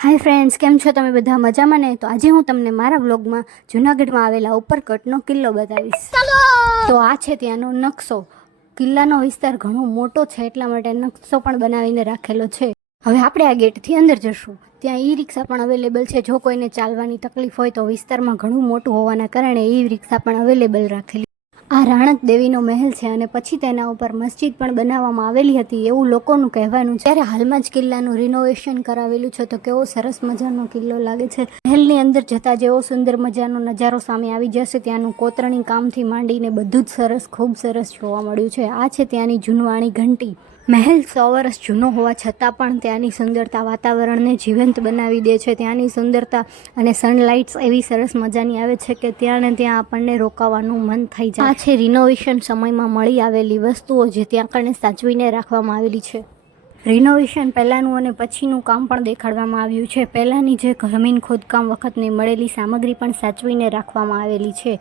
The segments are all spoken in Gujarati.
हाय फ्रेंड्स, केम छो तमे बधा मजामां ने? तो आज हूँ तमने मारा व्लॉगमां जूनागढ़मां आवेला उपरकोटनो किल्लो बतावीश। तो आ छे त्यानो नक्शो। किल्लानो विस्तार घणो मोटो छे એટલા માટે નકશો પણ બનાવીને રાખેલો છે। હવે આપણે આ ગેટથી અંદર જશું। ત્યાં ઈ રિક્ષા પણ અવેલેબલ છે। જો કોઈને ચાલવાની તકલીફ હોય તો વિસ્તારમાં ઘણું મોટું હોવાના કારણે ઈ રિક્ષા પણ અવેલેબલ રાખેલી। આ રાણક દેવીનો મહેલ છે અને પછી તેના ઉપર મસ્જિદ પણ બનાવવામાં આવેલી હતી એવું લોકોનું કહેવાનું છે। ત્યારે હાલમાં જ કિલ્લાનું રિનોવેશન કરાવેલું છે। તો કેવો સરસ મજાનો કિલ્લો લાગે છે। મહેલની અંદર જતા જેવો સુંદર મજાનો નજારો સામે આવી જશે। ત્યાંનું કોતરણી કામથી માંડીને બધું જ સરસ, ખૂબ સરસ જોવા મળ્યું છે। આ છે ત્યાંની જૂનવાણી ઘંટી। મહેલ 100 વર્ષ જૂનો હોવા છતાં પણ ત્યાંની સુંદરતા વાતાવરણને જીવંત બનાવી દે છે। ત્યાંની સુંદરતા અને સનલાઇટ્સ એવી સરસ મજાની આવે છે કે ત્યાં ને ત્યાં આપણને રોકાવાનું મન થઈ જાય। આ છે રિનોવેશન સમયમાં મળી આવેલી વસ્તુઓ જે ત્યાં કને સાચવીને રાખવામાં આવેલી છે। રિનોવેશન પહેલાંનું અને પછીનું કામ પણ દેખાડવામાં આવ્યું છે। પહેલાંની જે જમીન ખોદકામ વખતની મળેલી સામગ્રી પણ સાચવીને રાખવામાં આવેલી છે।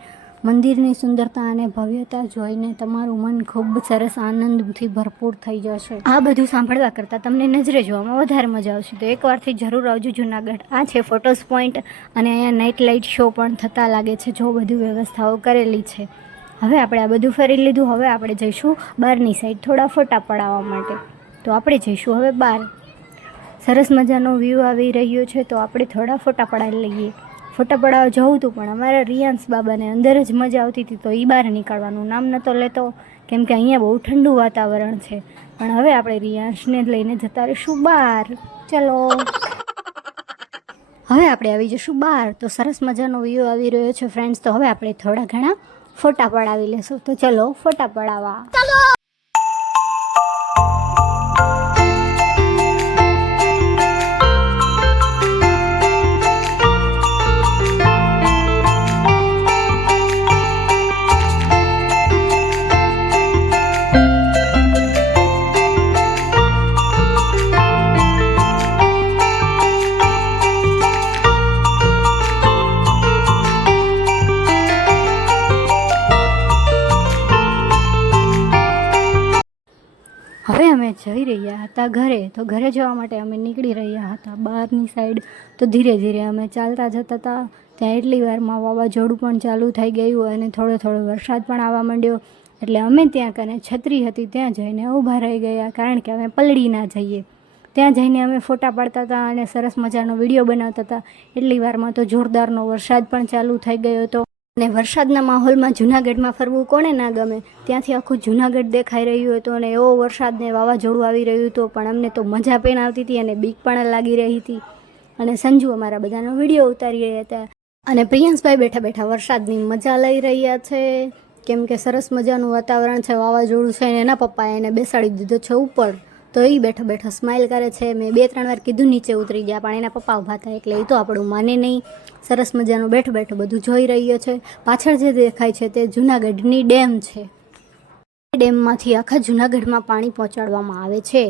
મંદિરની સુંદરતા અને ભવ્યતા જોઈને તમારું મન ખૂબ સરસ આનંદથી ભરપૂર થઈ જશે। આ બધું સાંભળવા કરતાં તમને નજરે જોવામાં વધારે મજા આવશે। તો એકવારથી જરૂર આવજો જૂનાગઢ। આ છે ફોટોસ પોઈન્ટ અને અહીંયા નાઇટ લાઇટ શો પણ થતા લાગે છે। જો બધી વ્યવસ્થાઓ કરેલી છે। હવે આપણે આ બધું ફરી લીધું। હવે આપણે જઈશું બહારની સાઈડ થોડા ફોટા પડાવવા માટે। તો આપણે જઈશું હવે બહાર। સરસ મજાનો વ્યૂ આવી રહ્યો છે તો આપણે થોડા ફોટા પડાવી લઈએ। ફોટા પડાવવા જવું હતું પણ અમારા રિયાન્સ બાબાને અંદર જ મજા આવતી હતી તો એ બહાર નીકળવાનું નામ નહોતો લેતો કેમ કે અહીંયા બહુ ઠંડુ વાતાવરણ છે। પણ હવે આપણે રિયાન્સને લઈને જતા રહીશું બહાર। ચલો હવે આપણે આવી જઈશું બહાર। તો સરસ મજાનો વ્યૂ આવી રહ્યો છે ફ્રેન્ડ્સ। તો હવે આપણે થોડા ઘણા ફોટા પડાવી લેશું। તો ચલો ફોટા પડાવવા। હવે અમે જઈ રહ્યા હતા ઘરે। તો ઘરે જવા માટે અમે નીકળી રહ્યા હતા બહારની સાઈડ। તો ધીરે ધીરે અમે ચાલતા જતા હતા। ત્યાં એટલી વારમાં વાવાઝોડું પણ ચાલુ થઈ ગયું અને થોડો થોડો વરસાદ પણ આવવા માંડ્યો। એટલે અમે ત્યાં કને છત્રી હતી ત્યાં જઈને ઊભા રહી ગયા કારણ કે અમે પલળી ના જઈએ। ત્યાં જઈને અમે ફોટા પાડતા હતા અને સરસ મજાનો વિડીયો બનાવતા હતા। એટલી વારમાં તો જોરદારનો વરસાદ પણ ચાલુ થઈ ગયો હતો અને વરસાદના માહોલમાં જૂનાગઢમાં ફરવું કોને ના ગમે। ત્યાંથી આખું જૂનાગઢ દેખાઈ રહ્યું હતું અને એવો વરસાદ ને વાવાઝોડું આવી રહ્યું હતું પણ અમને તો મજા પણ આવતી હતી અને બીક પણ લાગી રહી હતી। અને સંજુ અમારા બધાનો વિડીયો ઉતારી રહ્યા હતા અને પ્રિયાંશભાઈ બેઠા બેઠા વરસાદની મજા લઈ રહ્યા છે કેમ કે સરસ મજાનું વાતાવરણ છે, વાવાઝોડું છે અને એના પપ્પાએ એને બેસાડી દીધો છે ઉપર। તો એ બેઠો બેઠો સ્માઇલ કરે છે। મેં 2-3 વાર કીધું નીચે ઉતરી ગયા પણ એના પપ્પા ઊભા થાય એટલે એ તો આપણું માને નહીં। સરસ મજાનું બેઠો બેઠો બધું જોઈ રહ્યો છે। પાછળ જે દેખાય છે તે જૂનાગઢની ડેમ છે। ડેમમાંથી આખા જૂનાગઢમાં પાણી પહોંચાડવામાં આવે છે।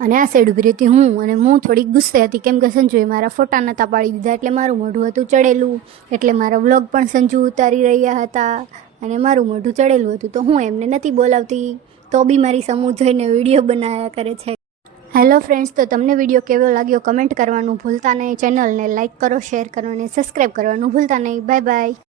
અને આ સાઈડ ઊભી રહેતી હું થોડીક ગુસ્સે હતી કેમ કે સંજુએ મારા ફોટા નહોતા પાડી દીધા એટલે મારું મોઢું હતું ચડેલું એટલે મારા વ્લોગ પણ સંજુ ઉતારી રહ્યા હતા અને મારું મોઢું ચડેલું હતું તો હું એમને નથી બોલાવતી તો બી મારી સમૂહ જોઈને વિડીયો બનાવ્યા કરે છે। હેલો ફ્રેન્ડ્સ, તો તમને વિડીયો કેવો લાગ્યો કમેન્ટ કરવાનું ભૂલતા નહીં। ચેનલને લાઇક કરો, શેર કરો અને સબસ્ક્રાઈબ કરવાનું ભૂલતા નહીં। Bye bye.